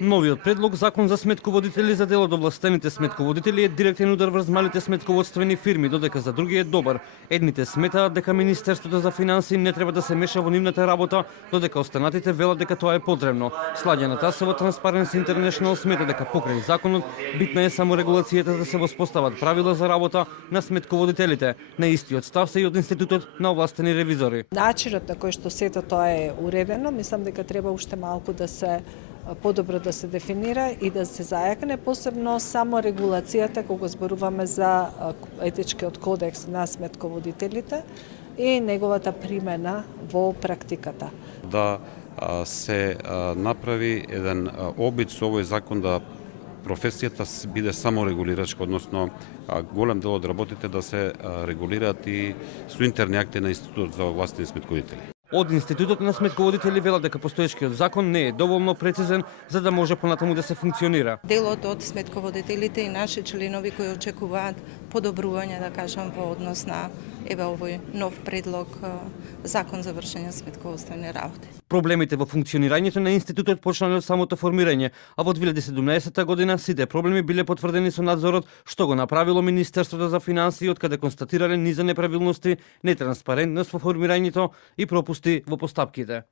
Новиот предлог закон за сметководители за дел од овластените сметководители е директен удар врз малите сметководствени фирми, додека за други е добар. Едните сметаат дека Министерството за финансии не треба да се меша во нивната работа, додека останатите велат дека тоа е потребно. Сладјана Тасова, Transparency International смета дека покрај законот битна е само регулацијата да се воспостават правила за работа на сметководителите. На истиот став се и од Институтот на овластени ревизори. Начинот на кој што сето тоа е уредено, мислам дека треба уште малку да се подобро да се дефинира и да се зајакне, посебно само регулацијата кога зборуваме за етичкиот кодекс на сметководителите и неговата примена во практиката. Да се направи еден обид со овој закон да професијата биде само регулирачка, односно голем дел од работите да се регулираат и со интерни акти на Институтот за овластени сметководители. Од Институтот на сметководители велат дека постоечкиот закон не е доволно прецизен за да може понатаму да се функционира. Делот од сметководителите и наши членови кои очекуваат подобрување, да кажам, во однос на овој нов предлог закон за вршење сметководствени работи. Проблемите во функционирањето на институтот почнале од самото формирање, а во 2017 година сите проблеми биле потврдени со надзорот, што го направило Министерството за финансии, откаде констатирале низа неправилности, нетранспарентност во формирањето и пропусти во постапките.